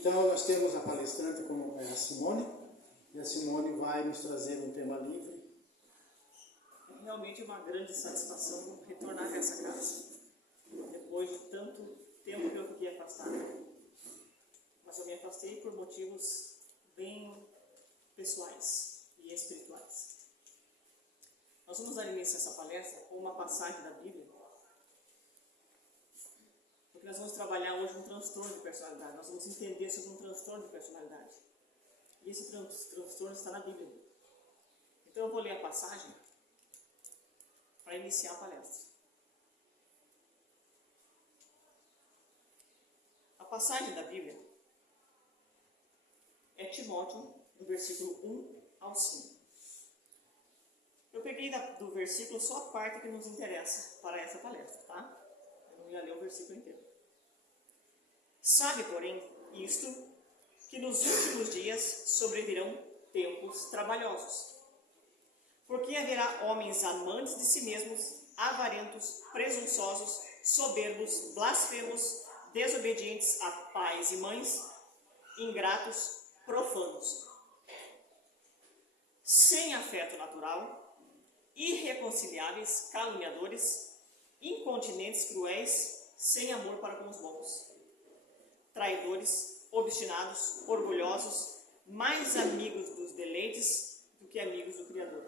Então, nós temos a palestrante como é a Simone, e a Simone vai nos trazer um tema livre. Realmente é uma grande satisfação retornar a essa casa, depois de tanto tempo que eu fiquei afastado. Mas eu me afastei por motivos bem pessoais e espirituais. Nós vamos dar início a essa palestra com uma passagem da Bíblia, porque nós vamos trabalhar hoje um transtorno de personalidade. Nós vamos entender sobre um transtorno de personalidade. E esse transtorno está na Bíblia. Então eu vou ler a passagem para iniciar a palestra. A passagem da Bíblia é Timóteo, do versículo 1 ao 5. Eu peguei do versículo só a parte que nos interessa para essa palestra, tá? Eu não ia ler o versículo inteiro. Sabe, porém, isto, que nos últimos dias sobrevirão tempos trabalhosos. Porque haverá homens amantes de si mesmos, avarentos, presunçosos, soberbos, blasfemos, desobedientes a pais e mães, ingratos, profanos, sem afeto natural, irreconciliáveis, caluniadores, incontinentes, cruéis, sem amor para com os bons, traidores, obstinados, orgulhosos, mais amigos dos deleites do que amigos do Criador,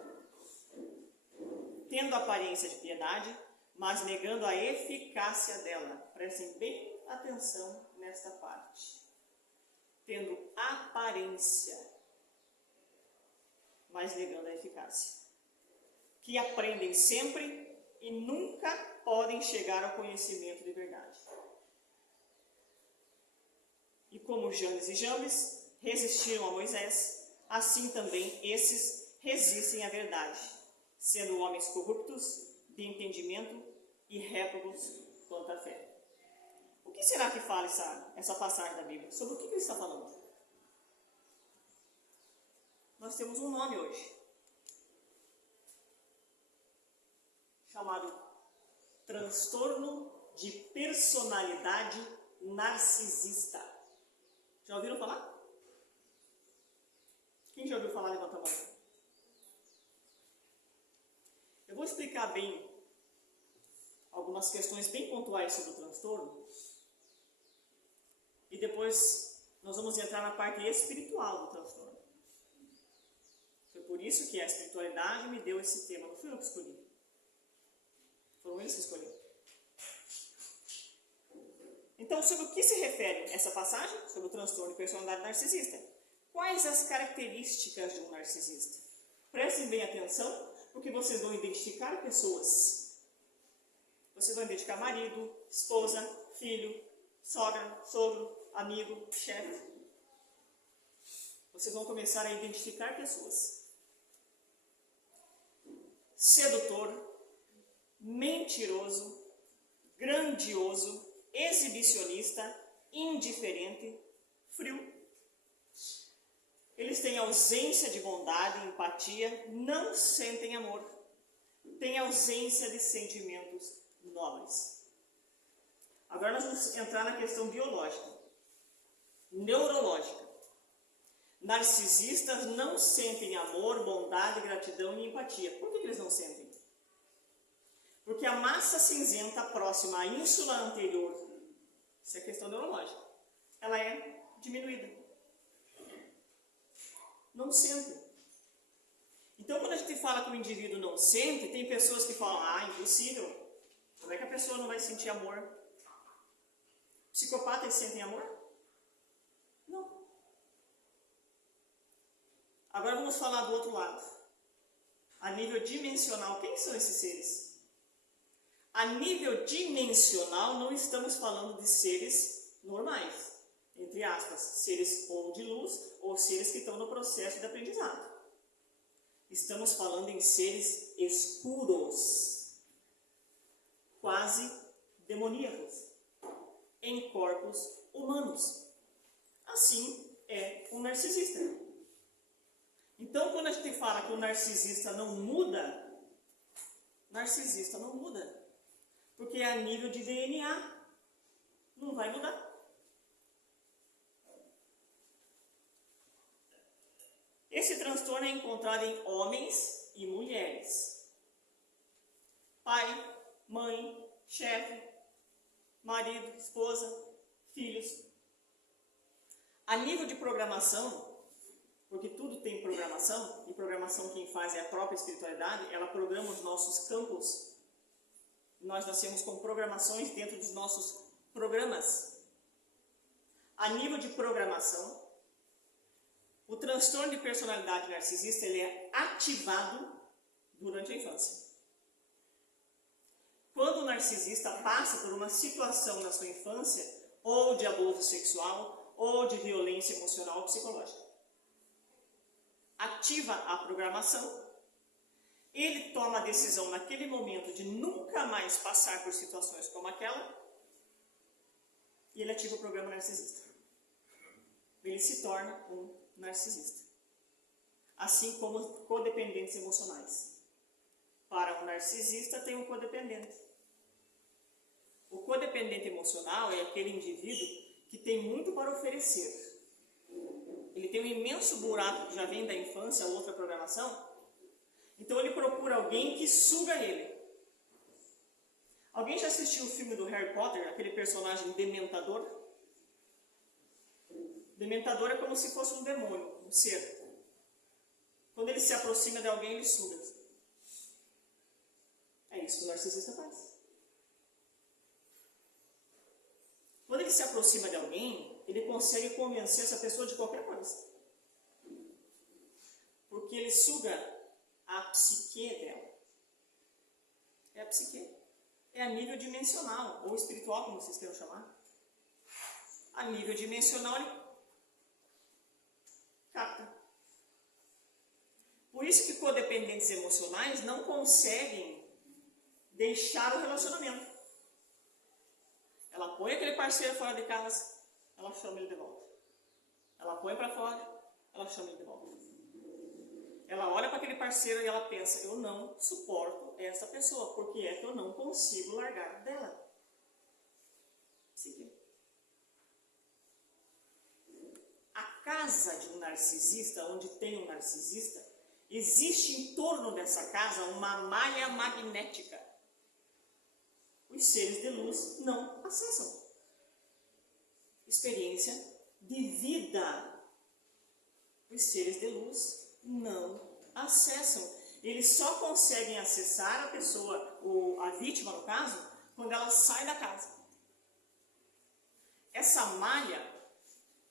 tendo aparência de piedade, mas negando a eficácia dela. Prestem bem atenção nesta parte. Tendo aparência, mas negando a eficácia. Que aprendem sempre e nunca podem chegar ao conhecimento de verdade. E como Janes e Jambres resistiram a Moisés, assim também esses resistem à verdade, sendo homens corruptos de entendimento e réprobos quanto à fé. O que será que fala essa passagem da Bíblia? Sobre o que ele está falando? Nós temos um nome hoje, chamado transtorno de personalidade narcisista. Já ouviram falar? Quem já ouviu falar, levanta a mão. Eu vou explicar bem algumas questões bem pontuais sobre o transtorno e depois nós vamos entrar na parte espiritual do transtorno. Foi por isso que a espiritualidade me deu esse tema, não fui eu que escolhi. Foram eles que escolheram. Então, sobre o que se refere essa passagem? Sobre o transtorno de personalidade narcisista. Quais as características de um narcisista? Prestem bem atenção, porque vocês vão identificar pessoas. Vocês vão identificar marido, esposa, filho, sogra, sogro, amigo, chefe. Vocês vão começar a identificar pessoas. Sedutor, mentiroso, grandioso, exibicionista, indiferente, frio. Eles têm ausência de bondade, empatia, não sentem amor, têm ausência de sentimentos nobres. Agora nós vamos entrar na questão biológica, neurológica. Narcisistas não sentem amor, bondade, gratidão e empatia. Por que eles não sentem? Porque a massa cinzenta próxima à ínsula anterior, isso é questão neurológica, ela é diminuída. Não sente. Então, quando a gente fala que o indivíduo não sente, tem pessoas que falam, impossível. Como é que a pessoa não vai sentir amor? Psicopatas sentem amor? Não. Agora vamos falar do outro lado. A nível dimensional, quem são esses seres? A nível dimensional, não estamos falando de seres normais, entre aspas, seres ou de luz ou seres que estão no processo de aprendizado. Estamos falando em seres escuros, quase demoníacos, em corpos humanos. Assim é um narcisista. Então, quando a gente fala que o narcisista não muda, narcisista não muda. Porque é a nível de DNA. Não vai mudar. transtorno é encontrado em homens e mulheres. Pai, mãe, chefe, marido, esposa, filhos. A nível de programação, porque tudo tem programação, e programação quem faz é a própria espiritualidade, ela programa os nossos campos. Nós nascemos com programações dentro dos nossos programas. A nível de programação, o transtorno de personalidade narcisista ele é ativado durante a infância. Quando o narcisista passa por uma situação na sua infância, ou de abuso sexual, ou de violência emocional ou psicológica, ativa a programação, ele toma a decisão naquele momento de nunca mais passar por situações como aquela, e ele ativa o programa narcisista. Ele se torna um narcisista. Assim como codependentes emocionais. Para um narcisista tem um codependente. O codependente emocional é aquele indivíduo que tem muito para oferecer. Ele tem um imenso buraco que já vem da infância, outra programação. Então ele procura alguém que suga ele. Alguém já assistiu o filme do Harry Potter, aquele personagem dementador? Dementador é como se fosse um demônio, um ser. Quando ele se aproxima de alguém, ele suga. É isso que o narcisista faz. Quando ele se aproxima de alguém, ele consegue convencer essa pessoa de qualquer coisa. Porque ele suga a psique dela. É a psique. É a nível dimensional, ou espiritual, como vocês queiram chamar. A nível dimensional, ele capta. Por isso que codependentes emocionais não conseguem deixar o relacionamento. Ela põe aquele parceiro fora de casa, ela chama ele de volta. Ela põe para fora, ela chama ele de volta. Ela olha para aquele parceiro e ela pensa, eu não suporto essa pessoa, porque é que eu não consigo largar dela. Seguir. A casa de um narcisista, onde tem um narcisista, existe em torno dessa casa uma malha magnética. Os seres de luz não acessam. Experiência de vida. Os seres de luz não acessam. Eles só conseguem acessar a pessoa, ou a vítima no caso, quando ela sai da casa. Essa malha,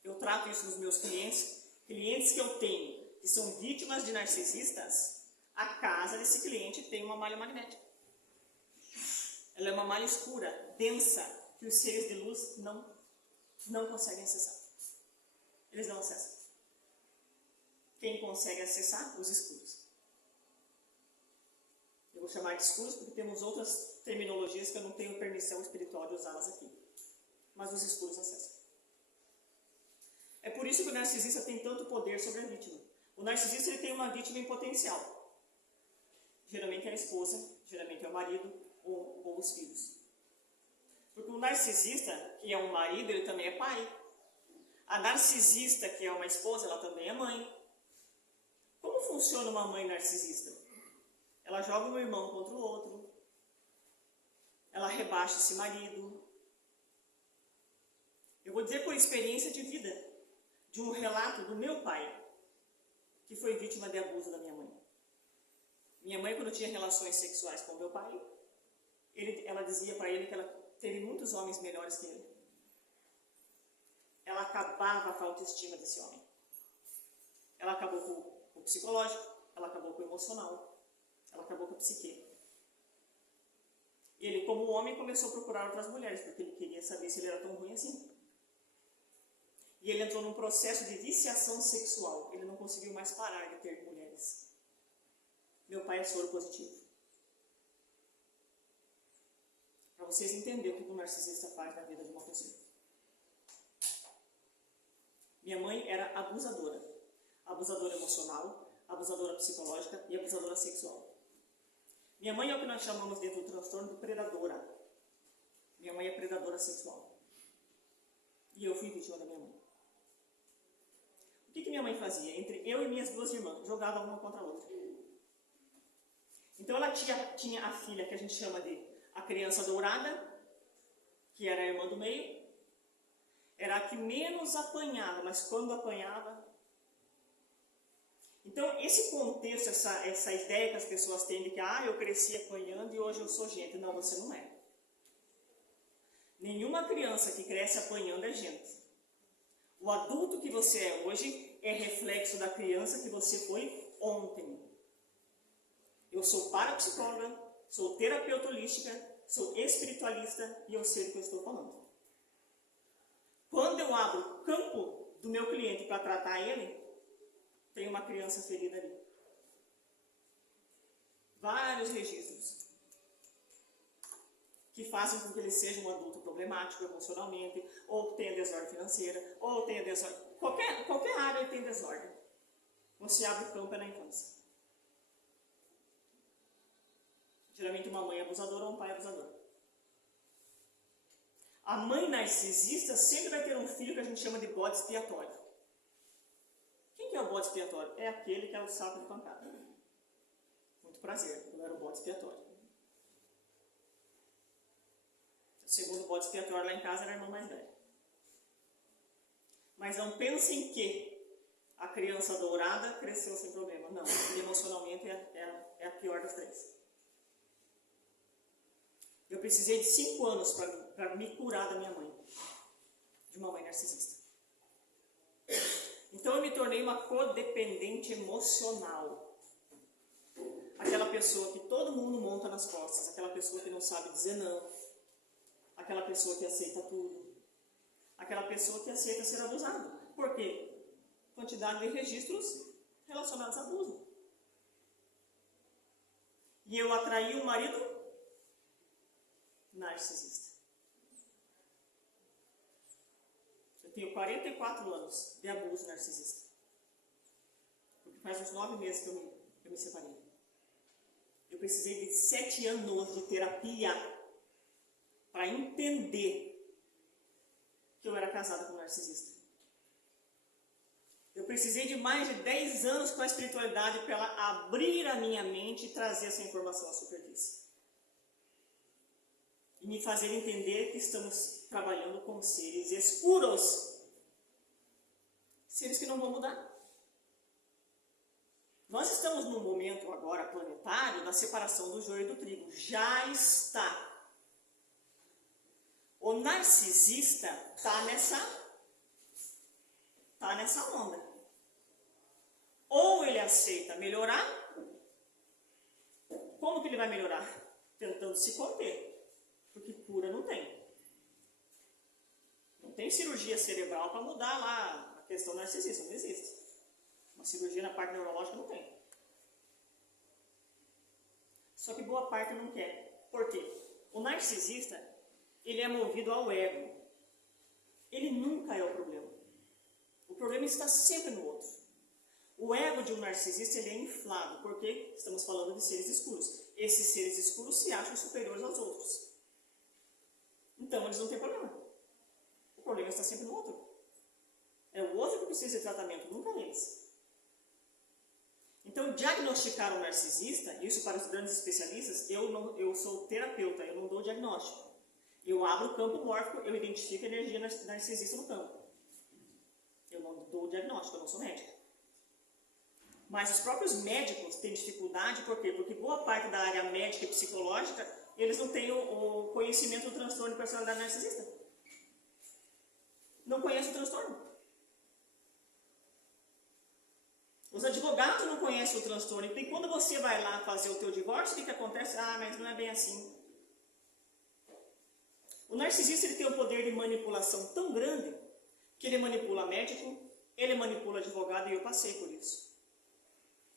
eu trato isso nos meus clientes que eu tenho, que são vítimas de narcisistas, a casa desse cliente tem uma malha magnética. Ela é uma malha escura, densa, que os seres de luz não conseguem acessar. Eles não acessam. Quem consegue acessar? Os escuros. Eu vou chamar de escuros porque temos outras terminologias que eu não tenho permissão espiritual de usá-las aqui. Mas os escuros acessam. É por isso que o narcisista tem tanto poder sobre a vítima. O narcisista ele tem uma vítima em potencial. Geralmente é a esposa, geralmente é o marido ou os filhos. Porque o narcisista, que é um marido, ele também é pai. A narcisista, que é uma esposa, ela também é mãe. Como funciona uma mãe narcisista? Ela joga um irmão contra o outro. Ela rebaixa esse marido. Eu vou dizer por experiência de vida, de um relato do meu pai, que foi vítima de abuso da minha mãe. Minha mãe, quando tinha relações sexuais com meu pai, ela dizia para ele que ela teve muitos homens melhores que ele. Ela acabava com a autoestima desse homem. Ela acabou com o psicológico, ela acabou com o emocional, ela acabou com a psique. Ele, como homem, começou a procurar outras mulheres, porque ele queria saber se ele era tão ruim assim. E ele entrou num processo de viciação sexual. Ele não conseguiu mais parar de ter mulheres. Meu pai é soro positivo. Para vocês entenderem o que o narcisista faz na vida de uma pessoa. Minha mãe era abusadora. Abusadora emocional, abusadora psicológica e abusadora sexual. Minha mãe é o que nós chamamos dentro do transtorno de predadora. Minha mãe é predadora sexual. E eu fui vítima da minha mãe. O que minha mãe mãe fazia, entre eu e minhas duas irmãs, jogava uma contra a outra. Então ela tinha a filha que a gente chama de a criança dourada, que era a irmã do meio, era a que menos apanhava, mas quando apanhava... Então esse contexto, essa ideia que as pessoas têm de que eu cresci apanhando e hoje eu sou gente. Não, você não é. Nenhuma criança que cresce apanhando é gente. O adulto que você é hoje é reflexo da criança que você foi ontem. Eu sou parapsicóloga, sou terapeuta holística, sou espiritualista e eu sei do que eu estou falando. Quando eu abro o campo do meu cliente para tratar ele, tem uma criança ferida ali. Vários registros que fazem com que ele seja um adulto problemático emocionalmente, ou tenha desordem financeira, ou tenha desordem... Qualquer área ele tem desordem. Você abre o campo na infância. Geralmente uma mãe abusadora ou um pai abusador. A mãe narcisista sempre vai ter um filho que a gente chama de bode expiatório. Quem que é o bode expiatório? É aquele que é o saco de pancada. Muito prazer, eu era o bode expiatório. O segundo bode expiatório lá em casa era a irmã mais velha. Mas não pensem que a criança dourada cresceu sem problema. Não, emocionalmente é a pior das três. Eu precisei de 5 anos para me curar da minha mãe, de uma mãe narcisista. Então eu me tornei uma codependente emocional. Aquela pessoa que todo mundo monta nas costas, aquela pessoa que não sabe dizer não, aquela pessoa que aceita tudo, aquela pessoa que aceita ser abusada. Por quê? Quantidade de registros relacionados a abuso. E eu atraí um marido narcisista. Eu tenho 44 anos de abuso narcisista. Porque faz uns 9 meses que eu me separei. Eu precisei de 7 anos de terapia para entender que eu era casada com um narcisista. Eu precisei de mais de 10 anos com a espiritualidade para ela abrir a minha mente e trazer essa informação à superfície. E me fazer entender que estamos trabalhando com seres escuros. Seres que não vão mudar. Nós estamos num momento agora planetário da separação do joio e do trigo. Já está. O narcisista está nessa onda. Ou ele aceita melhorar. Como que ele vai melhorar? Tentando se conter. Porque cura não tem. Não tem cirurgia cerebral para mudar lá a questão narcisista, não existe. Uma cirurgia na parte neurológica não tem. Só que boa parte não quer. Por quê? O narcisista, ele é movido ao ego. Ele nunca é o problema. O problema está sempre no outro. O ego de um narcisista, ele é inflado, porque estamos falando de seres escuros. Esses seres escuros se acham superiores aos outros. Então, eles não têm problema. O problema está sempre no outro. É o outro que precisa de tratamento, nunca eles. Então, diagnosticar um narcisista, isso para os grandes especialistas, eu sou terapeuta, eu não dou diagnóstico. Eu abro o campo mórfico, eu identifico a energia narcisista no campo. Eu não dou diagnóstico, eu não sou médica. Mas os próprios médicos têm dificuldade, por quê? Porque boa parte da área médica e psicológica, eles não têm o conhecimento do transtorno de personalidade narcisista. Não conhecem o transtorno. Os advogados não conhecem o transtorno. E quando você vai lá fazer o teu divórcio, o que acontece? Mas não é bem assim. O narcisista, ele tem um poder de manipulação tão grande que ele manipula médico, ele manipula advogado, e eu passei por isso.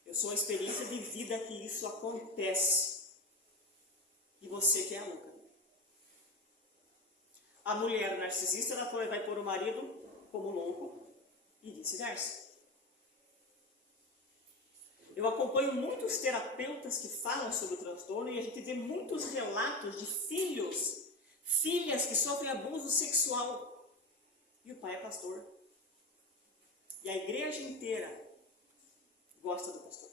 Eu sou a experiência de vida que isso acontece. E você que é a louca. A mulher narcisista, ela vai pôr o marido como louco e vice-versa. Eu acompanho muitos terapeutas que falam sobre o transtorno e a gente vê muitos relatos de filhas que sofrem abuso sexual. E o pai é pastor. E a igreja inteira gosta do pastor.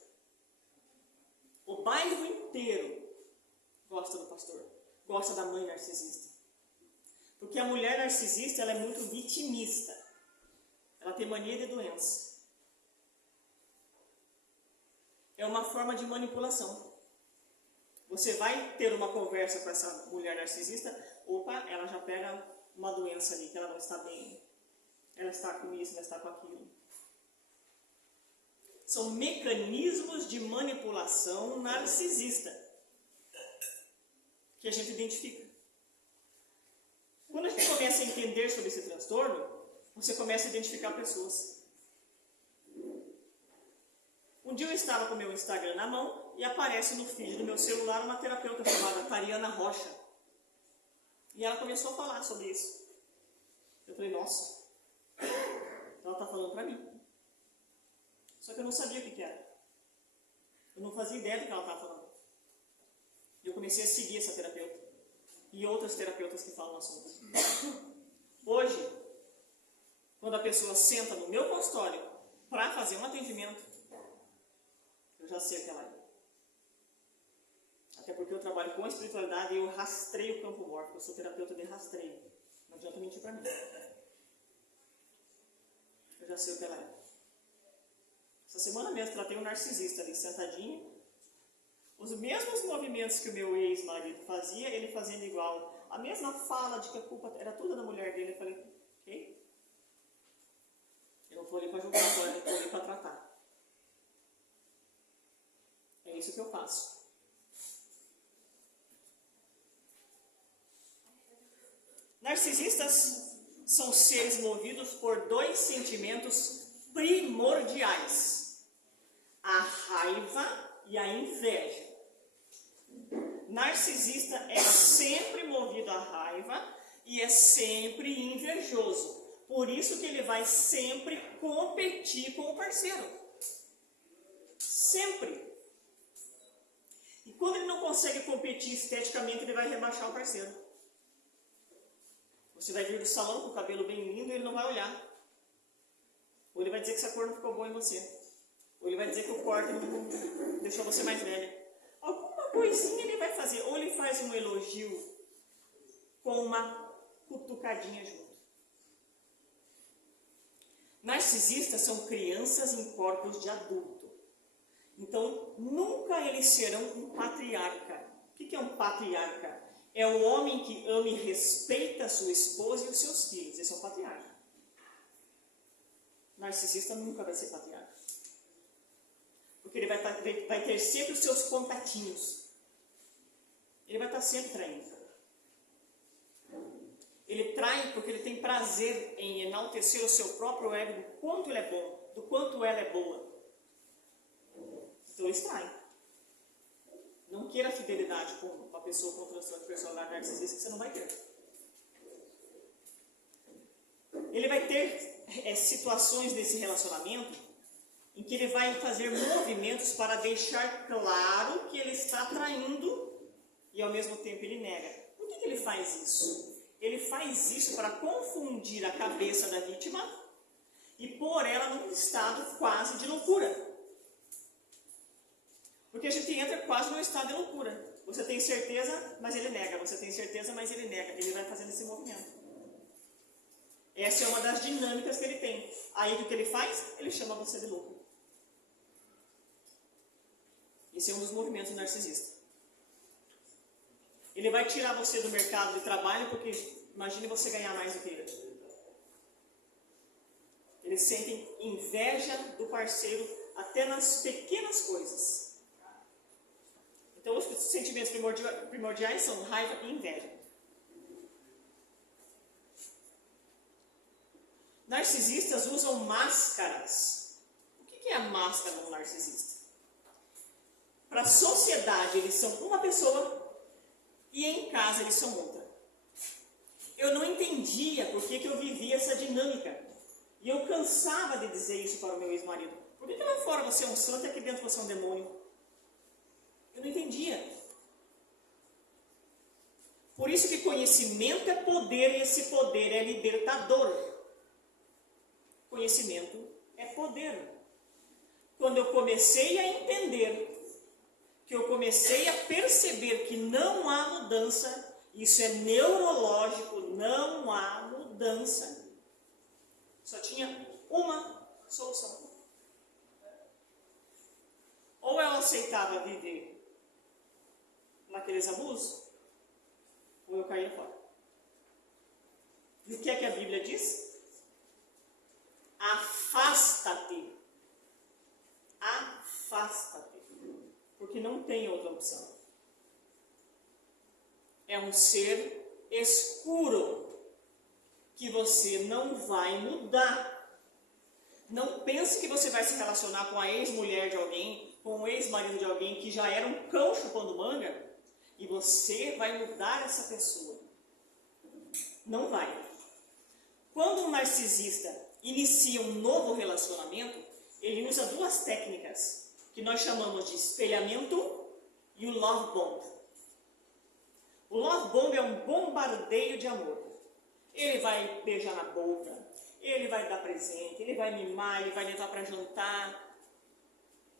O bairro inteiro gosta do pastor. Gosta da mãe narcisista. Porque a mulher narcisista, ela é muito vitimista. Ela tem mania de doença. É uma forma de manipulação. Você vai ter uma conversa com essa mulher narcisista, opa, ela já pega uma doença ali, que ela não está bem. Ela está com isso, ela está com aquilo. São mecanismos de manipulação narcisista que a gente identifica. Quando a gente começa a entender sobre esse transtorno, você começa a identificar pessoas. Um dia eu estava com o meu Instagram na mão e aparece no feed do meu celular uma terapeuta chamada Tariana Rocha. E ela começou a falar sobre isso. Eu falei, nossa, ela está falando para mim. Só que eu não sabia o que era. Eu não fazia ideia do que ela estava falando. E eu comecei a seguir essa terapeuta. E outras terapeutas que falam no assunto. Hoje, quando a pessoa senta no meu consultório para fazer um atendimento, eu já sei o que ela é. Até porque eu trabalho com espiritualidade e eu rastreio o campo mórfico. Eu sou terapeuta de rastreio. Não adianta mentir para mim. Eu já sei o que ela é. Essa semana mesmo tratei um narcisista ali, sentadinho. Os mesmos movimentos que o meu ex-marido fazia, ele fazendo igual. A mesma fala de que a culpa era toda da mulher dele. Eu falei, ok? Eu não estou ali para julgar, eu estou ali para tratar. É isso que eu faço. Narcisistas são seres movidos por dois sentimentos primordiais: a raiva e a inveja. Narcisista é sempre movido à raiva e é sempre invejoso. Por isso que ele vai sempre competir com o parceiro. Sempre. E quando ele não consegue competir esteticamente, ele vai rebaixar o parceiro. Você vai vir do salão com o cabelo bem lindo e ele não vai olhar. Ou ele vai dizer que essa cor não ficou boa em você. Ou ele vai dizer que o corte não deixou você mais velha. Alguma coisinha ele vai fazer. Ou ele faz um elogio com uma cutucadinha junto. Narcisistas são crianças em corpos de adulto. Então, nunca eles serão um patriarca. O que é um patriarca? É um homem que ama e respeita a sua esposa e os seus filhos. Esse é um patriarca. Narcisista nunca vai ser patriarca. Porque ele vai ter sempre os seus contatinhos. Ele vai estar sempre traindo. Ele trai porque ele tem prazer em enaltecer o seu próprio ego do quanto ele é bom, do quanto ela é boa. Então eles traem. Não queira fidelidade com uma pessoa com transtorno de personalidade narcisista que você não vai ter. Ele vai ter situações desse relacionamento em que ele vai fazer movimentos para deixar claro que ele está traindo e ao mesmo tempo ele nega. Por que ele faz isso? Ele faz isso para confundir a cabeça da vítima e pôr ela num estado quase de loucura. Porque a gente entra quase num estado de loucura. Você tem certeza, mas ele nega. Você tem certeza, mas ele nega. Ele vai fazendo esse movimento. Essa é uma das dinâmicas que ele tem. Aí o que ele faz? Ele chama você de louco. Esse é um dos movimentos do narcisista. Ele vai tirar você do mercado de trabalho porque imagine você ganhar mais do que ele. Eles sentem inveja do parceiro até nas pequenas coisas. Então os sentimentos primordiais são raiva e inveja. Narcisistas usam máscaras. O que é a máscara de um narcisista? Para a sociedade eles são uma pessoa e em casa eles são outra. Eu não entendia por que eu vivia essa dinâmica. E eu cansava de dizer isso para o meu ex-marido. Por que lá fora você é um santo e aqui dentro você é um demônio? Eu não entendia. Por isso que conhecimento é poder e esse poder é libertador. Conhecimento é é poder. Quando eu comecei a entender, que eu comecei a perceber que não há mudança, isso é neurológico, não há mudança, só tinha uma solução. Ou eu aceitava viver naqueles abusos, ou eu caía fora. E o que é que a Bíblia diz? Afasta-te. Afasta-te. Porque não tem outra opção. É um ser escuro que você não vai mudar. Não pense que você vai se relacionar com a ex-mulher de alguém, com o ex-marido de alguém que já era um cão chupando manga, e você vai mudar essa pessoa. Não vai. Quando um narcisista inicia um novo relacionamento, ele usa duas técnicas que nós chamamos de espelhamento e o love bomb. O love bomb é um bombardeio de amor. Ele vai beijar na boca, ele vai dar presente, ele vai mimar, ele vai levar para jantar,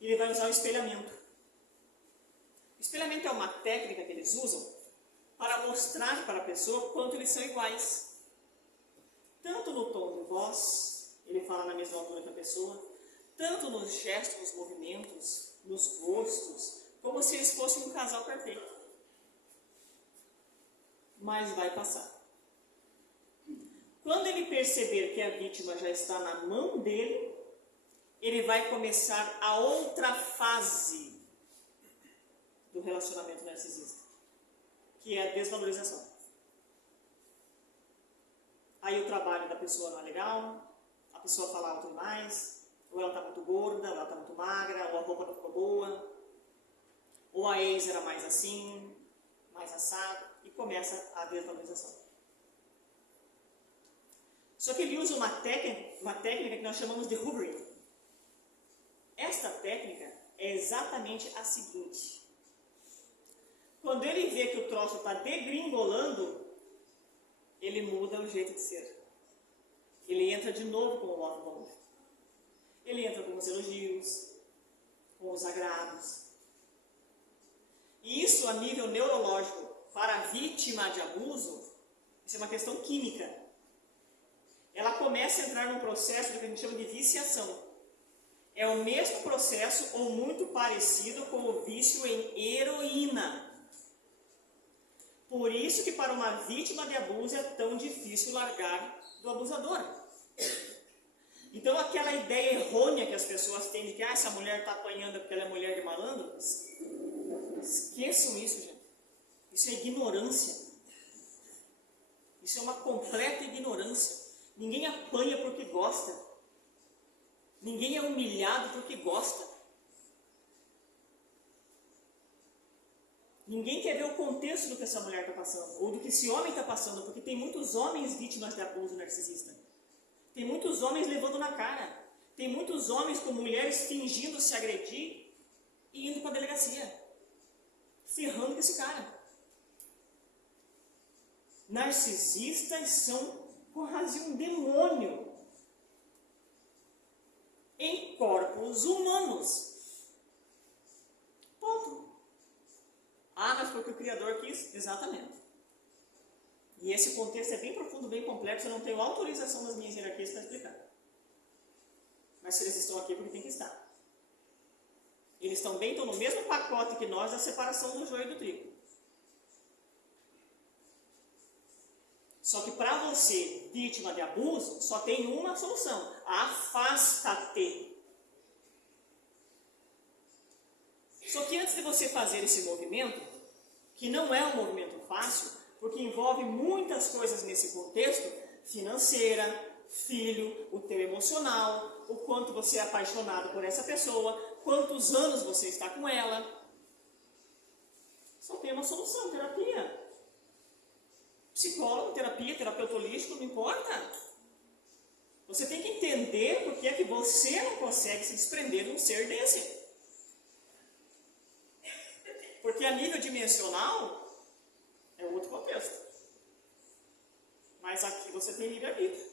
ele vai usar o espelhamento. O espelhamento é uma técnica que eles usam para mostrar para a pessoa quanto eles são iguais. Tanto no tom de voz, ele fala na mesma altura que a pessoa, tanto nos gestos, nos movimentos, nos gostos, como se eles fossem um casal perfeito. Mas vai passar. Quando ele perceber que a vítima já está na mão dele, ele vai começar a outra fase do relacionamento narcisista, que é a desvalorização. Aí o trabalho da pessoa não é legal, a pessoa fala alto demais, ou ela está muito gorda, ou ela está muito magra, ou a roupa não ficou boa, ou a ex era mais assim, mais assado, e começa a desvalorização. Só que ele usa uma técnica que nós chamamos de hovering. Esta técnica é exatamente a seguinte. Quando ele vê que o troço está degringolando, ele muda o jeito de ser. Ele entra de novo com o love bomb. Ele entra com os elogios, com os agrados. E isso, a nível neurológico, para a vítima de abuso, isso é uma questão química. Ela começa a entrar num processo que a gente chama de viciação. É o mesmo processo ou muito parecido com o vício em heroína. Por isso que para uma vítima de abuso é tão difícil largar do abusador. Então aquela ideia errônea que as pessoas têm de que essa mulher está apanhando porque ela é mulher de malandro, esqueçam isso, gente. Isso é ignorância. Isso é uma completa ignorância. Ninguém apanha porque gosta. Ninguém é humilhado porque gosta. Ninguém quer ver o contexto do que essa mulher está passando, ou do que esse homem está passando, porque tem muitos homens vítimas de abuso narcisista. Tem muitos homens levando na cara. Tem muitos homens com mulheres fingindo se agredir e indo para a delegacia, ferrando com esse cara. Narcisistas são quase um demônio em corpos humanos. Ponto. Ah, mas porque o Criador quis? Exatamente. E esse contexto é bem profundo, bem complexo, eu não tenho autorização das minhas hierarquias para explicar. Mas se eles estão aqui, porque tem que estar. Eles também estão no mesmo pacote que nós da separação do joio e do trigo. Só que para você, vítima de abuso, só tem uma solução. Afasta-te. Só que antes de você fazer esse movimento, que não é um movimento fácil, porque envolve muitas coisas nesse contexto, financeira, filho, o teu emocional, o quanto você é apaixonado por essa pessoa, quantos anos você está com ela. Só tem uma solução, terapia. Psicólogo, terapia, terapeuta holístico, não importa. Você tem que entender por que é que você não consegue se desprender de um ser desse. Porque a nível dimensional é outro contexto. Mas aqui você tem livre-arbítrio.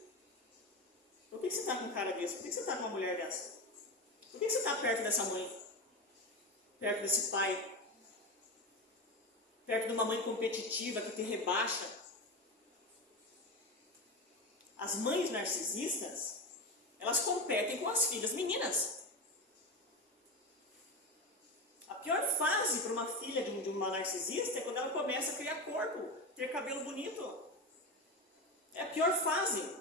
Por que você está com um cara desse? Por que você está com uma mulher dessa? Por que você está perto dessa mãe? Perto desse pai? Perto de uma mãe competitiva que te rebaixa? As mães narcisistas, elas competem com as filhas meninas. A pior fase para uma filha de uma narcisista é quando ela começa a criar corpo, ter cabelo bonito. É a pior fase.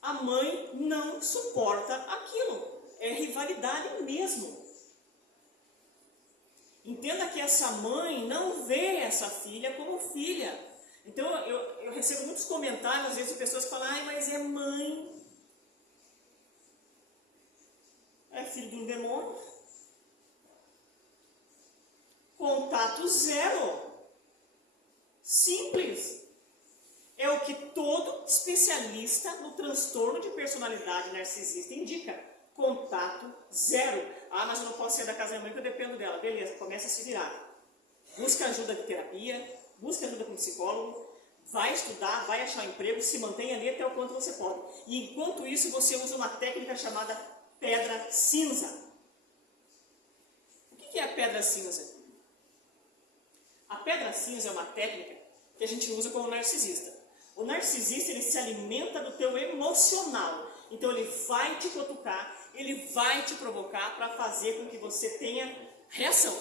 A mãe não suporta aquilo. É rivalidade mesmo. Entenda que essa mãe não vê essa filha como filha. Então eu recebo muitos comentários, às vezes, de pessoas que falam, ai, mas é mãe. É filho de um demônio. Contato zero. Simples. É o que todo especialista no transtorno de personalidade narcisista indica. Contato zero. Ah, mas eu não posso sair da casa da mãe porque eu dependo dela. Beleza, começa a se virar. Busca ajuda de terapia, busca ajuda com psicólogo, vai estudar, vai achar um emprego, se mantém ali até o quanto você pode. E enquanto isso, você usa uma técnica chamada pedra cinza. O que é a pedra cinza? A pedra cinza é uma técnica que a gente usa como narcisista. O narcisista, ele se alimenta do teu emocional. Então ele vai te cutucar, ele vai te provocar para fazer com que você tenha reação.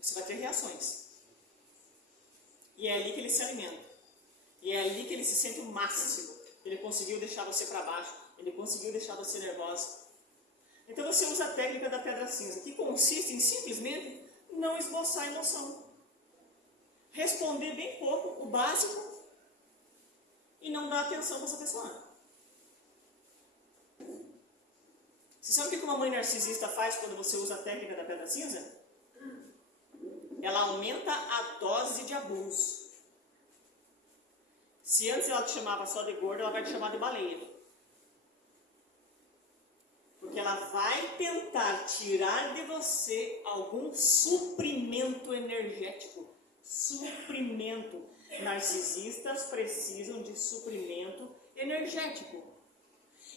Você vai ter reações. E é ali que ele se alimenta. E é ali que ele se sente o máximo. Ele conseguiu deixar você para baixo, ele conseguiu deixar você nervosa. Então você usa a técnica da pedra cinza, que consiste em simplesmente não esboçar emoção. Responder bem pouco, o básico, e não dar atenção para essa pessoa. Você sabe o que uma mãe narcisista faz quando você usa a técnica da pedra cinza? Ela aumenta a dose de abuso. Se antes ela te chamava só de gorda, ela vai te chamar de baleia. Porque ela vai tentar tirar de você algum suprimento energético. Suprimento. Narcisistas precisam de suprimento energético.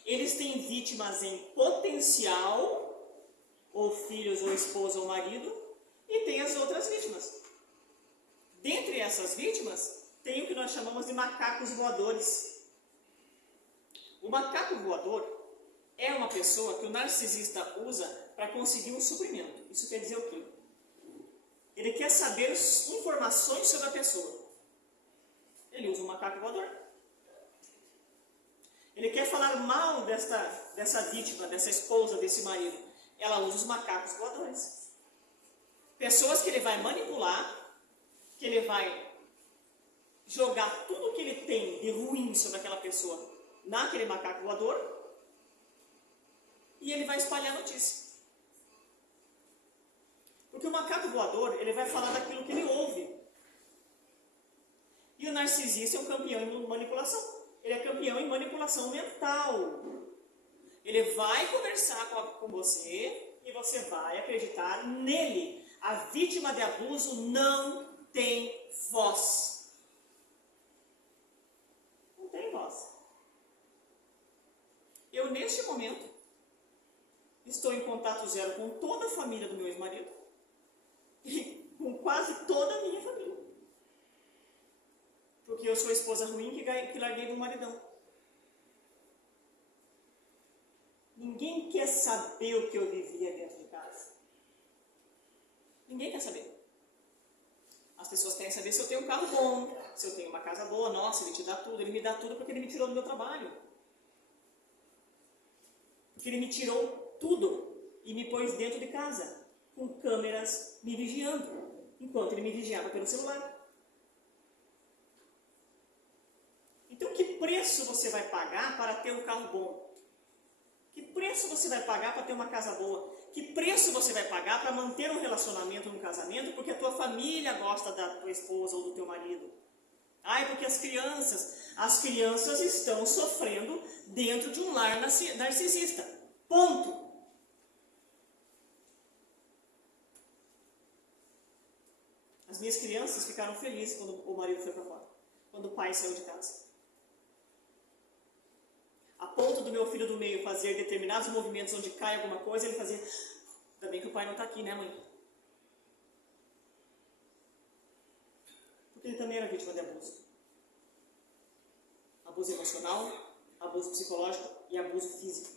Eles têm vítimas em potencial, ou filhos, ou esposa, ou marido, e tem as outras vítimas. Dentre essas vítimas, tem o que nós chamamos de macacos voadores. O macaco voador é uma pessoa que o narcisista usa para conseguir um suprimento. Isso quer dizer o quê? Ele quer saber informações sobre a pessoa. Ele usa um macaco voador. Ele quer falar mal dessa vítima, dessa esposa, desse marido. Ela usa os macacos voadores. Pessoas que ele vai manipular, que ele vai jogar tudo que ele tem de ruim sobre aquela pessoa naquele macaco voador, e ele vai espalhar notícia. Porque o macaco voador, ele vai falar daquilo que ele ouve. E o narcisista é um campeão em manipulação. Ele é campeão em manipulação mental. Ele vai conversar com você e você vai acreditar nele. A vítima de abuso não tem voz. Não tem voz. Eu, neste momento, estou em contato zero com toda a família do meu ex-marido e com quase toda a minha família. Porque eu sou a esposa ruim que larguei do maridão. Ninguém quer saber o que eu vivia dentro de casa. Ninguém quer saber. As pessoas querem saber se eu tenho um carro bom, se eu tenho uma casa boa. Nossa, ele te dá tudo. Ele me dá tudo porque ele me tirou do meu trabalho. Porque ele me tirou tudo e me pôs dentro de casa, com câmeras me vigiando, enquanto ele me vigiava pelo celular. Então, que preço você vai pagar para ter um carro bom? Que preço você vai pagar para ter uma casa boa? Que preço você vai pagar para manter um relacionamento no casamento porque a tua família gosta da tua esposa ou do teu marido? Ai, porque as crianças estão sofrendo dentro de um lar narcisista. Ponto. As minhas crianças ficaram felizes quando o marido foi para fora, quando o pai saiu de casa. ponto do meu filho do meio fazer determinados movimentos onde cai alguma coisa, ele fazia, ainda bem que o pai não está aqui, né, mãe? Porque ele também era vítima de abuso. Abuso emocional, abuso psicológico e abuso físico.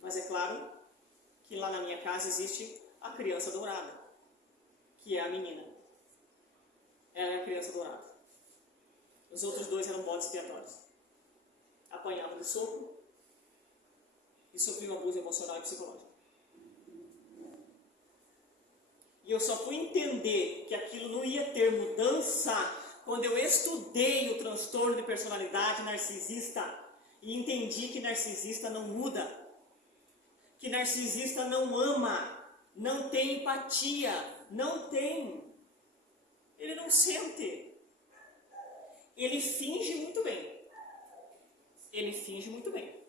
Mas é claro que lá na minha casa existe a criança dourada, que é a menina. Ela é a criança dourada. Os outros dois eram bodes expiatórios. Apanhavam de soco e sofriam abuso emocional e psicológico. E eu só fui entender que aquilo não ia ter mudança quando eu estudei o transtorno de personalidade narcisista e entendi que narcisista não muda, que narcisista não ama, não tem empatia, não tem. Ele não sente. Ele finge muito bem. Ele finge muito bem.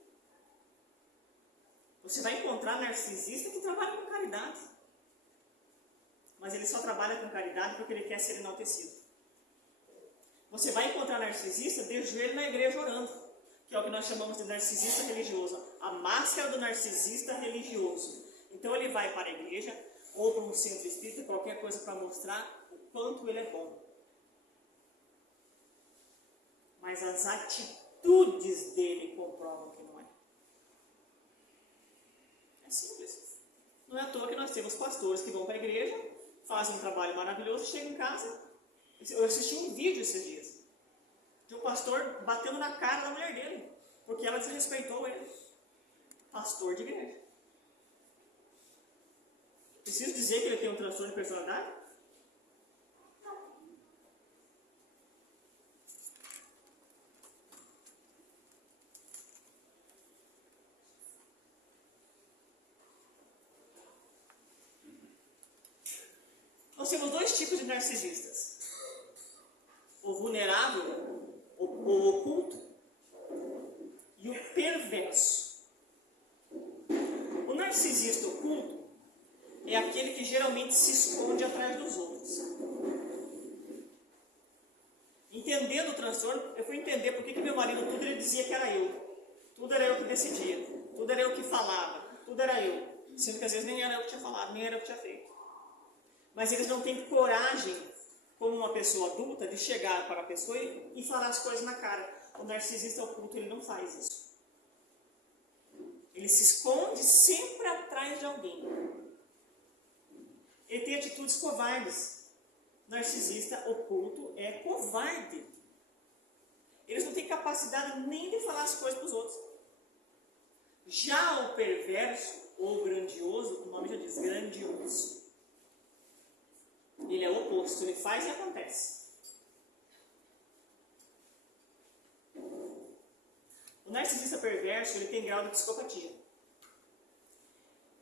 Você vai encontrar narcisista que trabalha com caridade. Mas ele só trabalha com caridade porque ele quer ser enaltecido. Você vai encontrar narcisista de joelho na igreja orando, que é o que nós chamamos de narcisista religioso, a máscara do narcisista religioso. Então ele vai para a igreja ou para um centro espírita, qualquer coisa para mostrar o quanto ele é bom. Mas as atitudes dele comprovam que não é. É simples. Não é à toa que nós temos pastores que vão para a igreja, fazem um trabalho maravilhoso, chegam em casa. Eu assisti um vídeo esses dias de um pastor batendo na cara da mulher dele, porque ela desrespeitou ele. Pastor de igreja. Preciso dizer que ele tem um transtorno de personalidade? Nós temos dois tipos de narcisistas. O vulnerável, o oculto, e o perverso. O narcisista oculto é aquele que geralmente se esconde atrás dos outros. Entendendo o transtorno, eu fui entender por que meu marido tudo ele dizia que era eu. Tudo era eu que decidia, tudo era eu que falava, tudo era eu. Sendo que às vezes nem era eu que tinha falado, nem era eu que tinha feito. Mas eles não têm coragem, como uma pessoa adulta, de chegar para a pessoa e falar as coisas na cara. O narcisista oculto, ele não faz isso. Ele se esconde sempre atrás de alguém. Ele tem atitudes covardes. Narcisista oculto é covarde. Eles não têm capacidade nem de falar as coisas para os outros. Já o perverso ou grandioso, o nome já diz, grandioso. Ele é o oposto, ele faz e acontece. O narcisista perverso, ele tem grau de psicopatia.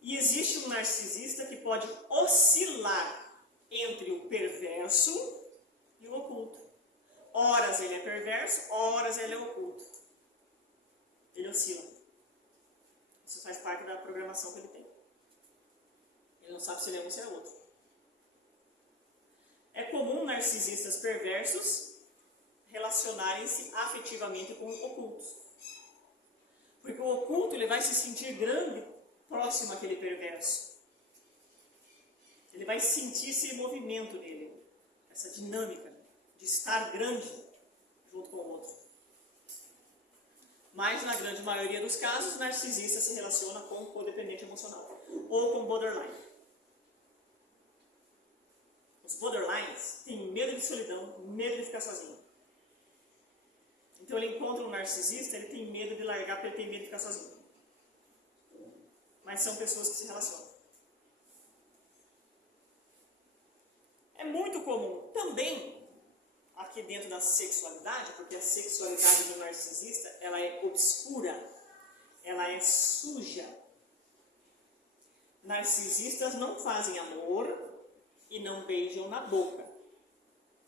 E existe um narcisista que pode oscilar entre o perverso e o oculto. Horas ele é perverso, horas ele é oculto. Ele oscila. Isso faz parte da programação que ele tem. Ele não sabe se ele é um ou se é outro. É comum narcisistas perversos relacionarem-se afetivamente com ocultos. Porque o oculto ele vai se sentir grande próximo àquele perverso. Ele vai sentir esse movimento nele, essa dinâmica de estar grande junto com o outro. Mas na grande maioria dos casos, o narcisista se relaciona com o codependente emocional ou com borderline. Os borderlines têm medo de solidão, medo de ficar sozinho. Então ele encontra um narcisista, ele tem medo de largar porque ele tem medo de ficar sozinho. Mas são pessoas que se relacionam. É muito comum também, aqui dentro da sexualidade, porque a sexualidade do narcisista, ela é obscura, ela é suja. Narcisistas não fazem amor e não beijam na boca.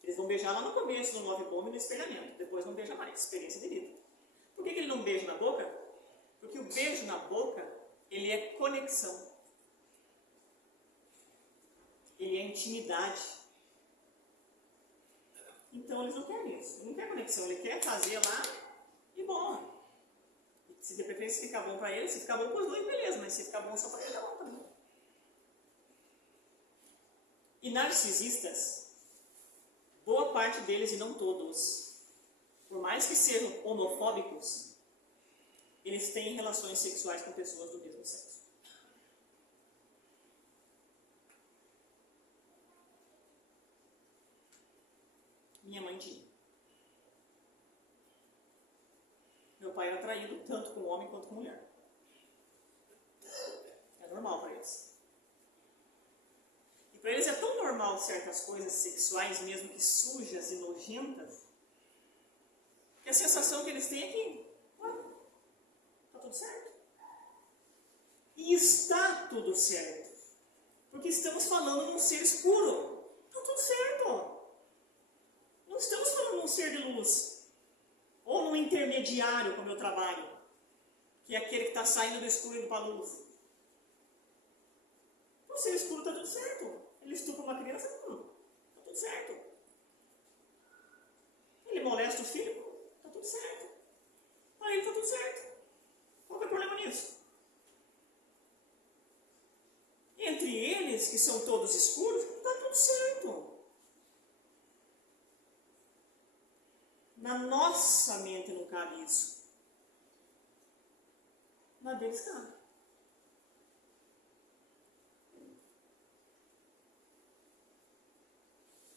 Eles vão beijar lá no começo, no love bomb e no espelhamento. Depois não beija mais, experiência de vida. Por que ele não beija na boca? Porque o beijo na boca, ele é conexão. Ele é intimidade. Então eles não querem isso. Ele não quer conexão, ele quer fazer lá Se de preferência ficar bom para ele, se ficar bom para os dois, beleza, mas se ficar bom só para ele, é bom também. E narcisistas, boa parte deles, e não todos, por mais que sejam homofóbicos, eles têm relações sexuais com pessoas do mesmo sexo. Minha mãe tinha. Meu pai era traído tanto com homem quanto com mulher. É normal para eles. E para eles é tão normal certas coisas sexuais, mesmo que sujas e nojentas, que a sensação que eles têm é que está tudo certo. E está tudo certo. Porque estamos falando de um ser escuro. Está tudo certo. Não estamos falando de um ser de luz. Ou num intermediário, como eu trabalho, que é aquele que está saindo do escuro e indo para a luz. O ser escuro está tudo certo. Ele estupra uma criança, está tudo certo. Ele molesta o filho, está tudo certo. Para ele está tudo certo. Qual que é o problema nisso? Entre eles, que são todos escuros, está tudo certo. Na nossa mente não cabe isso. Na deles cabe.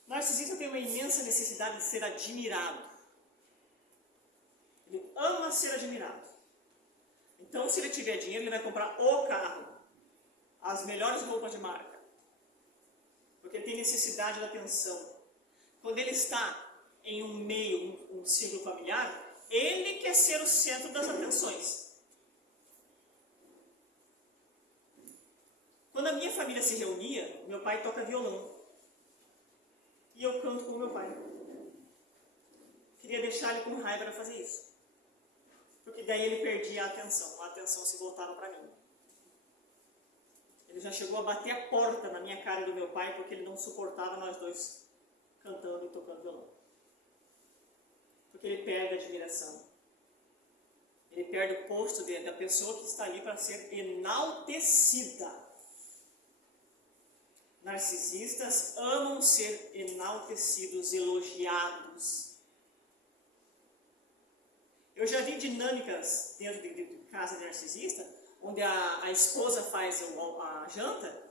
O narcisista tem uma imensa necessidade de ser admirado. Ele ama ser admirado. Então, se ele tiver dinheiro, ele vai comprar o carro, as melhores roupas de marca, porque ele tem necessidade da atenção. Quando ele está em um meio, um círculo familiar, ele quer ser o centro das atenções. Quando a minha família se reunia, meu pai toca violão. E eu canto com meu pai. Queria deixar ele com raiva para fazer isso. Porque daí ele perdia a atenção se voltava para mim. Ele já chegou a bater a porta na minha cara e do meu pai, porque ele não suportava nós dois cantando e tocando violão. Porque ele perde a admiração. Ele perde o posto da pessoa que está ali para ser enaltecida. Narcisistas amam ser enaltecidos, elogiados. Eu já vi dinâmicas dentro de casa de narcisista, onde a esposa faz a janta,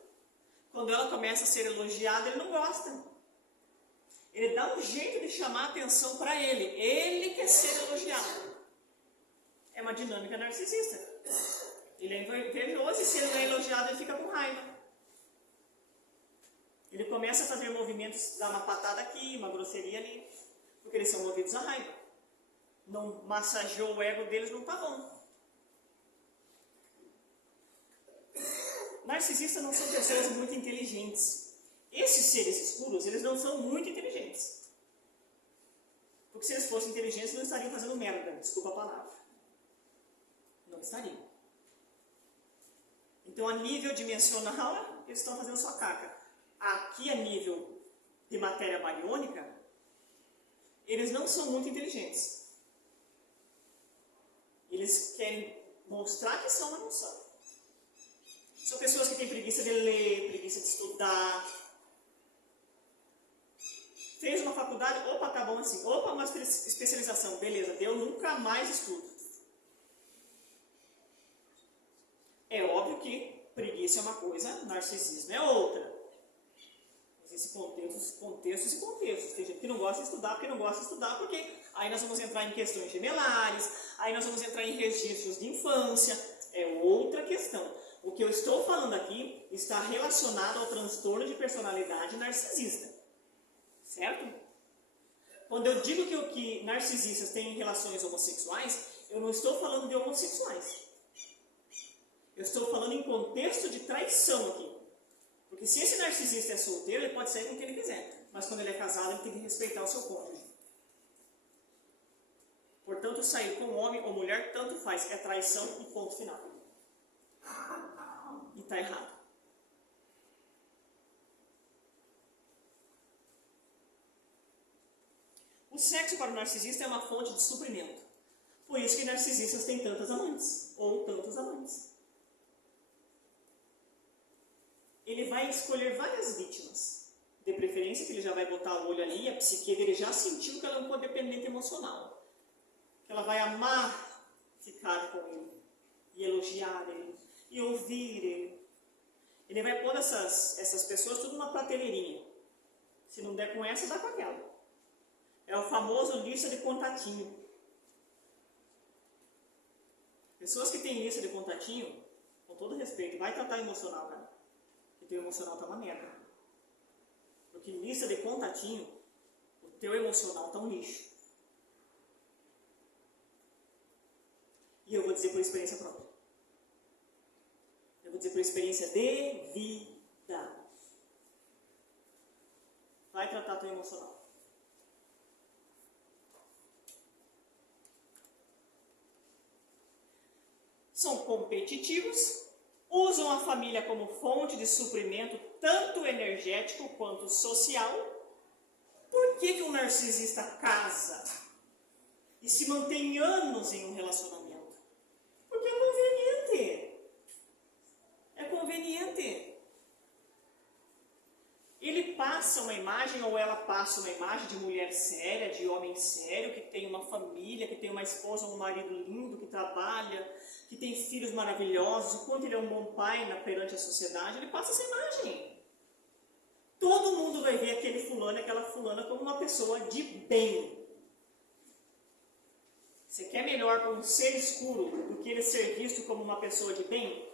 quando ela começa a ser elogiada, ele não gosta. Ele dá um jeito de chamar a atenção para ele. Ele quer ser elogiado. É uma dinâmica narcisista. Ele é invejoso e se ele não é elogiado, ele fica com raiva. Ele começa a fazer movimentos, dá uma patada aqui, uma grosseria ali, porque eles são movidos à raiva. Não massageou o ego deles, não está bom. Narcisistas não são pessoas muito inteligentes. Esses seres escuros, eles não são muito inteligentes. Porque se eles fossem inteligentes, não estariam fazendo merda, desculpa a palavra. Não estariam. Então, a nível dimensional, eles estão fazendo sua caca. Aqui, a nível de matéria bariônica, eles não são muito inteligentes. Eles querem mostrar que são, mas não são. São pessoas que têm preguiça de ler, preguiça de estudar. Fez uma faculdade, opa, tá bom assim. Opa, uma especialização, beleza, deu, nunca mais estudo. É óbvio que preguiça é uma coisa, narcisismo é outra. Existem contextos e contextos. Tem gente que não gosta de estudar porque não gosta de estudar, porque aí nós vamos entrar em questões gemelares, aí nós vamos entrar em registros de infância, é outra questão. O que eu estou falando aqui está relacionado ao transtorno de personalidade narcisista. Certo? Quando eu digo que narcisistas têm relações homossexuais, eu não estou falando de homossexuais. Eu estou falando em contexto de traição aqui. Porque se esse narcisista é solteiro, ele pode sair com quem ele quiser. Mas quando ele é casado, ele tem que respeitar o seu cônjuge. Portanto, sair com homem ou mulher, tanto faz. É traição e ponto final. E está errado. O sexo para o narcisista é uma fonte de suprimento. Por isso que narcisistas têm tantas amantes, ou tantos amantes. Ele vai escolher várias vítimas. De preferência que ele já vai botar o olho ali, a psique dele já sentiu que ela é um codependente emocional. Que ela vai amar ficar com ele, e elogiar ele, e ouvir ele. Ele vai pôr essas pessoas tudo numa prateleirinha. Se não der com essa, dá com aquela. É o famoso lista de contatinho. Pessoas que têm lista de contatinho, com todo respeito, vai tratar emocional, cara. Porque teu emocional tá uma merda. Porque lista de contatinho, o teu emocional tá um lixo. E eu vou dizer por experiência própria. Eu vou dizer por experiência de vida. Vai tratar teu emocional. São competitivos, usam a família como fonte de suprimento tanto energético quanto social. Por que um narcisista casa e se mantém anos em um relacionamento? Porque é conveniente. É conveniente. Ele passa uma imagem, ou ela passa uma imagem de mulher séria, de homem sério, que tem uma família, que tem uma esposa, um marido lindo, que trabalha, que tem filhos maravilhosos, o quanto ele é um bom pai perante a sociedade. Ele passa essa imagem. Todo mundo vai ver aquele fulano e aquela fulana como uma pessoa de bem. Você quer melhor para um ser escuro do que ele ser visto como uma pessoa de bem?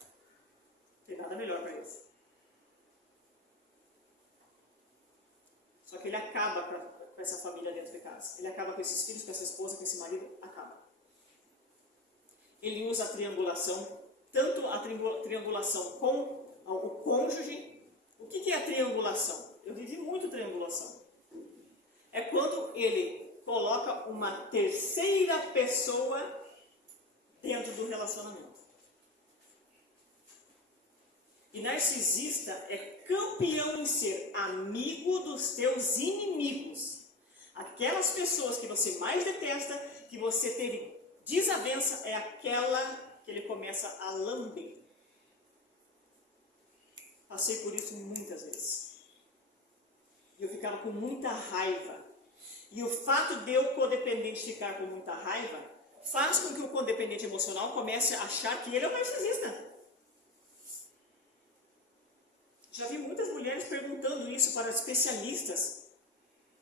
Não tem nada melhor para isso. Só que ele acaba com essa família dentro de casa. Ele acaba com esses filhos, com essa esposa, com esse marido, acaba. Ele usa a triangulação, tanto a triangulação com o cônjuge. O que é a triangulação? Eu vivi muito triangulação. É quando ele coloca uma terceira pessoa dentro do relacionamento. E narcisista é campeão em ser amigo dos teus inimigos. Aquelas pessoas que você mais detesta, que você teve desavença, é aquela que ele começa a lamber. Passei por isso muitas vezes. E eu ficava com muita raiva. E o fato de eu, codependente, ficar com muita raiva, faz com que o codependente emocional comece a achar que ele é o narcisista. Já vi muitas mulheres perguntando isso para especialistas.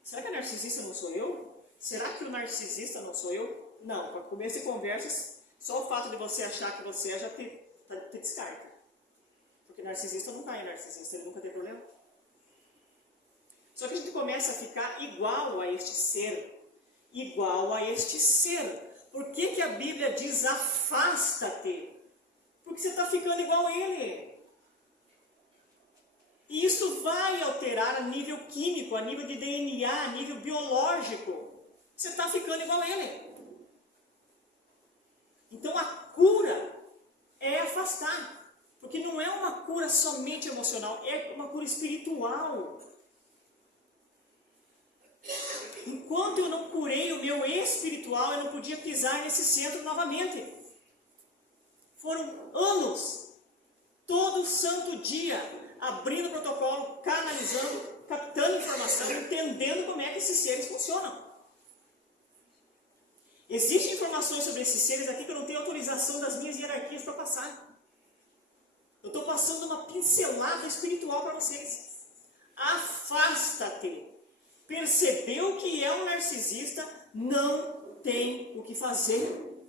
Será que a narcisista não sou eu? Será que o narcisista não sou eu? Não, para começo de conversas, só o fato de você achar que você é já te descarta. Porque narcisista não cai em narcisista, ele nunca tem problema. Só que a gente começa a ficar igual a este ser. Igual a este ser. Por que a Bíblia diz afasta-te? Porque você está ficando igual a ele. E isso vai alterar a nível químico, a nível de DNA, a nível biológico. Você está ficando igual a ele. Então a cura é afastar. Porque não é uma cura somente emocional, é uma cura espiritual. Enquanto eu não curei o meu espiritual, eu não podia pisar nesse centro novamente. Foram anos, todo santo dia, abrindo o protocolo, canalizando, captando informação, entendendo como é que esses seres funcionam. Existem informações sobre esses seres aqui que eu não tenho autorização das minhas hierarquias para passar. Eu estou passando uma pincelada espiritual para vocês. Afasta-te. Percebeu que é um narcisista, não tem o que fazer.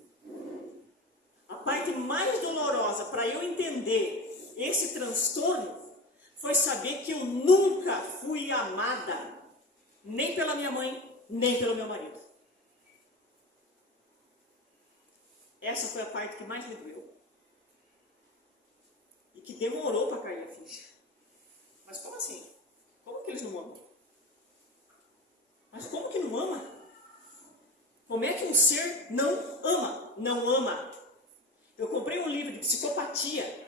A parte mais dolorosa para eu entender esse transtorno foi saber que eu nunca fui amada, nem pela minha mãe, nem pelo meu marido. Essa foi a parte que mais me doeu. E que demorou para cair a ficha. Mas como assim? Como que eles não amam? Mas como que não ama? Como é que um ser não ama? Não ama. Eu comprei um livro de psicopatia,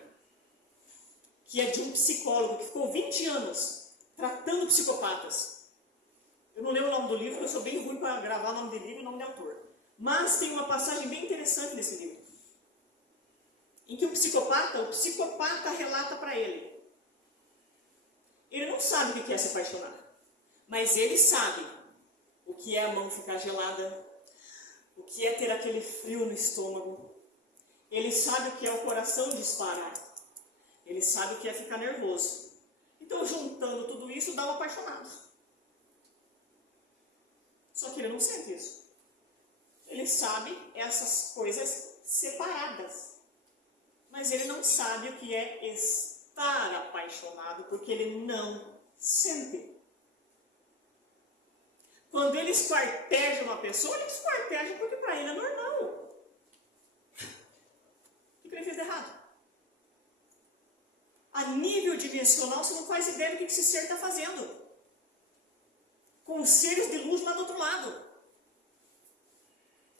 que é de um psicólogo que ficou 20 anos tratando psicopatas. Eu não lembro o nome do livro, porque eu sou bem ruim para gravar o nome de livro e o nome de autor. Mas tem uma passagem bem interessante nesse livro, em que o psicopata relata para ele. Ele não sabe o que é se apaixonar, mas ele sabe o que é a mão ficar gelada, o que é ter aquele frio no estômago. Ele sabe o que é o coração disparar. Ele sabe o que é ficar nervoso. Então, juntando tudo isso, dá um apaixonado. Só que ele não sente isso. Ele sabe essas coisas separadas. Mas ele não sabe o que é estar apaixonado, porque ele não sente. Quando ele esquarteja uma pessoa, ele esquarteja porque para ele é normal. O que ele fez de errado? A nível dimensional, você não faz ideia do que esse ser está fazendo. Com os seres de luz lá do outro lado.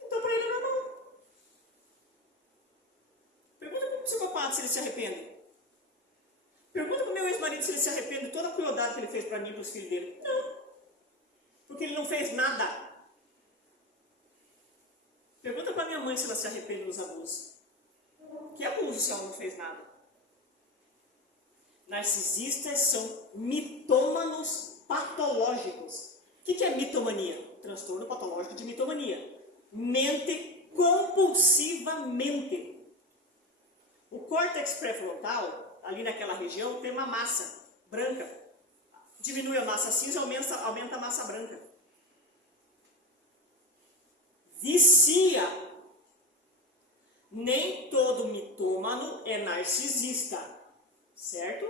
Então, para ele é normal. Pergunta para o psicopata se ele se arrepende. Pergunta para o meu ex-marido se ele se arrepende de toda a crueldade que ele fez para mim e para os filhos dele. Não. Porque ele não fez nada. Pergunta para minha mãe se ela se arrepende dos abusos. Que abuso se ela não fez nada? Narcisistas são mitômanos patológicos. O que é mitomania? Transtorno patológico de mitomania. Mente compulsivamente. O córtex pré-frontal, ali naquela região, tem uma massa branca. Diminui a massa cinza, aumenta a massa branca. Vicia. Nem todo mitômano é narcisista, certo?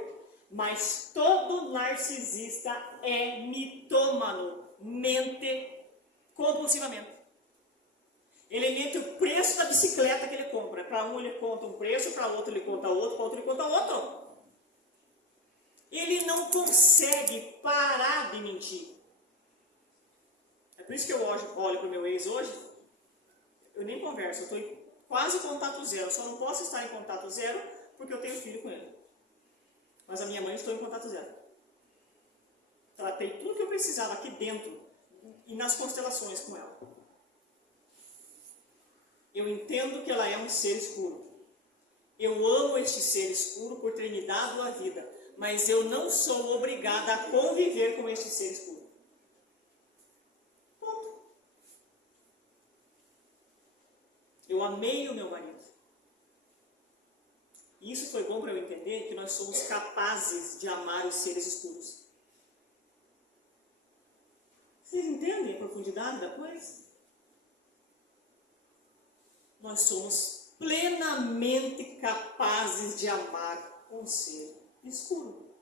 Mas todo narcisista é mitômano, mente compulsivamente. Ele mente o preço da bicicleta que ele compra. Para um ele conta um preço, para outro ele conta outro, para outro ele conta outro. Ele não consegue parar de mentir. É por isso que eu olho para o meu ex hoje, eu nem converso, eu estou em quase contato zero. Só não posso estar em contato zero porque eu tenho filho com ele. Mas a minha mãe estou em contato zero. Tratei tudo que eu precisava aqui dentro e nas constelações com ela. Eu entendo que ela é um ser escuro. Eu amo este ser escuro por ter me dado a vida. Mas eu não sou obrigada a conviver com este ser escuro. Ponto. Eu amei o meu marido. E isso foi bom para eu entender que nós somos capazes de amar os seres escuros. Vocês entendem a profundidade da coisa? Nós somos plenamente capazes de amar um ser escuro.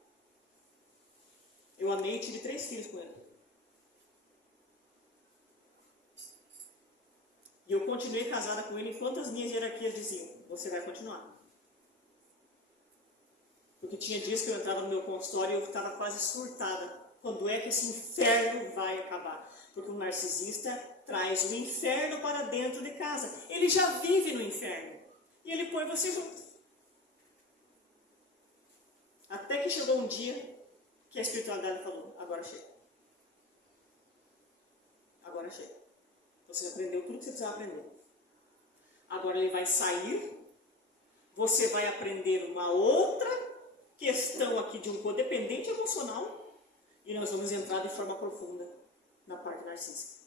Eu amei e tive 3 filhos com ele. E eu continuei casada com ele enquanto as minhas hierarquias diziam: você vai continuar. Porque tinha dias que eu entrava no meu consultório e eu estava quase surtada. Quando é que esse inferno vai acabar? Porque o narcisista traz o inferno para dentro de casa. Ele já vive no inferno. E ele põe você junto. Até que chegou um dia que a espiritualidade falou: agora chega. Agora chega. Você aprendeu tudo que você precisava aprender. Agora ele vai sair. Você vai aprender uma outra questão aqui de um codependente emocional. E nós vamos entrar de forma profunda na parte narcísica.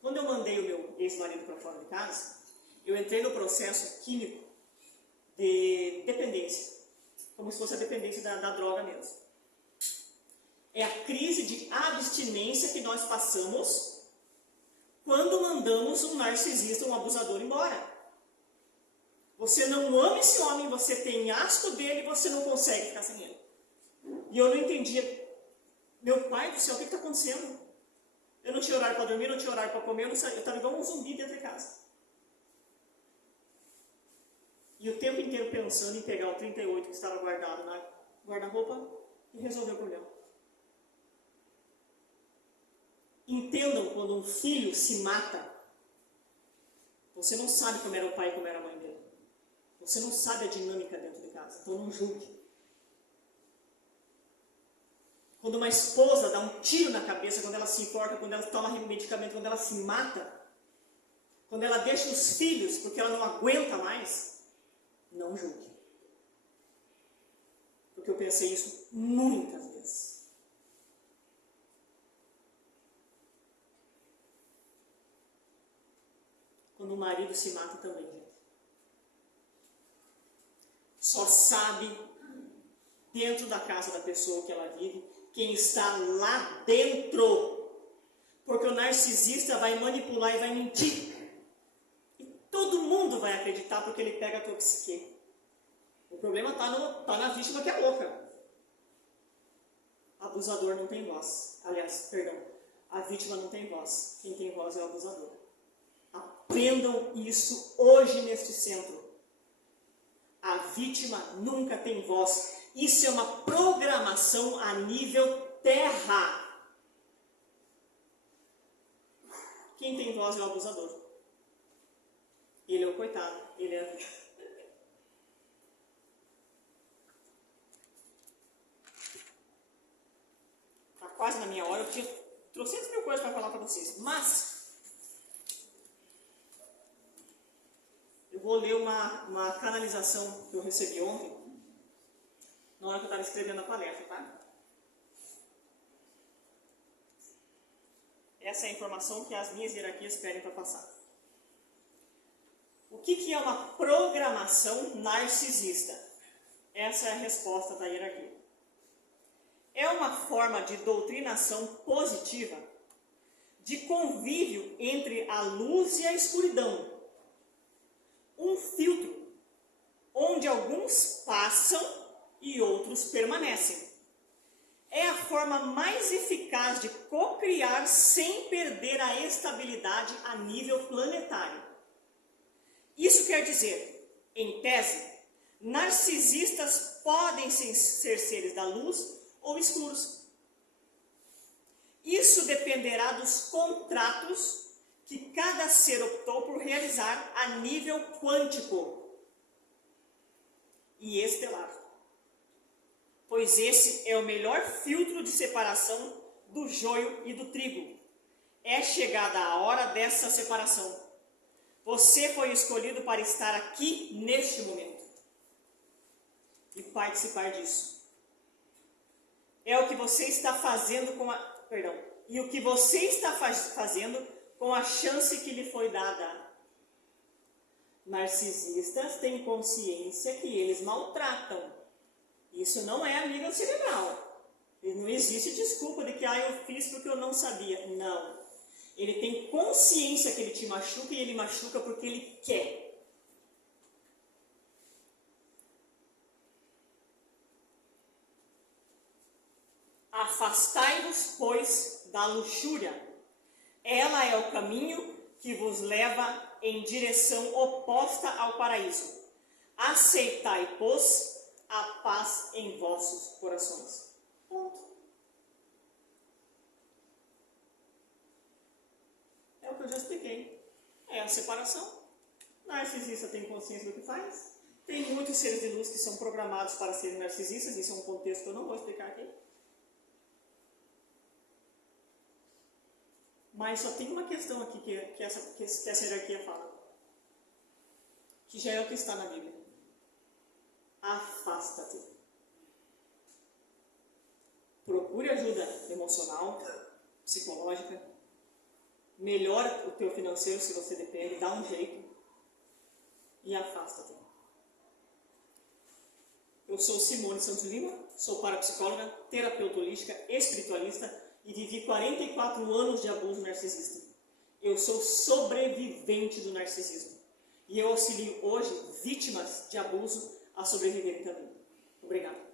Quando eu mandei o meu ex-marido para fora de casa, eu entrei no processo químico de dependência, como se fosse a dependência da droga mesmo. É a crise de abstinência que nós passamos quando mandamos um narcisista, um abusador embora. Você não ama esse homem, você tem asco dele e você não consegue ficar sem ele. E eu não entendia. Meu pai do céu, o que está acontecendo? Eu não tinha horário para dormir, não tinha horário para comer, eu estava igual um zumbi dentro de casa. E o tempo inteiro pensando em pegar o 38 que estava guardado na guarda-roupa e resolver o problema. Entendam, quando um filho se mata, você não sabe como era o pai e como era a mãe dele. Você não sabe a dinâmica dentro de casa, então não julgue. Quando uma esposa dá um tiro na cabeça, quando ela se enforca, quando ela toma medicamento, quando ela se mata, quando ela deixa os filhos porque ela não aguenta mais, não julgue. Porque eu pensei isso muitas vezes. Quando o marido se mata também, gente. Só sabe, dentro da casa da pessoa que ela vive, quem está lá dentro. Porque o narcisista vai manipular e vai mentir. E todo mundo vai acreditar porque ele pega a tua psique. O problema está na vítima que é louca. Abusador não tem voz. Aliás, perdão, a vítima não tem voz. Quem tem voz é o abusador. Aprendam isso hoje neste centro. A vítima nunca tem voz. Isso é uma programação a nível terra. Quem tem voz é o abusador. Ele é o coitado. Ele é a vítima. Está quase na minha hora. Eu tinha 300.000 coisas para falar para vocês. Mas eu vou ler uma canalização que eu recebi ontem, na hora que eu estava escrevendo a palestra, tá? Essa é a informação que as minhas hierarquias pedem para passar. O que é uma programação narcisista? Essa é a resposta da hierarquia. É uma forma de doutrinação positiva, de convívio entre a luz e a escuridão. Um filtro, onde alguns passam e outros permanecem. É a forma mais eficaz de co-criar sem perder a estabilidade a nível planetário. Isso quer dizer, em tese, narcisistas podem ser seres da luz ou escuros. Isso dependerá dos contratos que cada ser optou por realizar a nível quântico e estelar. Pois esse é o melhor filtro de separação do joio e do trigo. É chegada a hora dessa separação. Você foi escolhido para estar aqui neste momento e participar disso. É o que você está fazendo com a... Perdão. E o que você está fazendo com a chance que lhe foi dada. Narcisistas têm consciência que eles maltratam. Isso não é a nível cerebral. Não existe desculpa de que eu fiz porque eu não sabia. Não. Ele tem consciência que ele te machuca e ele machuca porque ele quer. Afastai-vos, pois, da luxúria. Ela é o caminho que vos leva em direção oposta ao paraíso. Aceitai, pois, a paz em vossos corações. Ponto. É o que eu já expliquei. É a separação. Narcisista tem consciência do que faz. Tem muitos seres de luz que são programados para serem narcisistas. Isso é um contexto que eu não vou explicar aqui. Mas só tem uma questão aqui que essa hierarquia fala. Que já é o que está na Bíblia. Afasta-te. Procure ajuda emocional, psicológica. Melhora o teu financeiro se você depende, dá um jeito. E afasta-te. Eu sou Simone Santos Lima, sou parapsicóloga, terapeuta holística, espiritualista e vivi 44 anos de abuso narcisista. Eu sou sobrevivente do narcisismo. E eu auxilio hoje vítimas de abuso a sobreviverem também. Obrigada.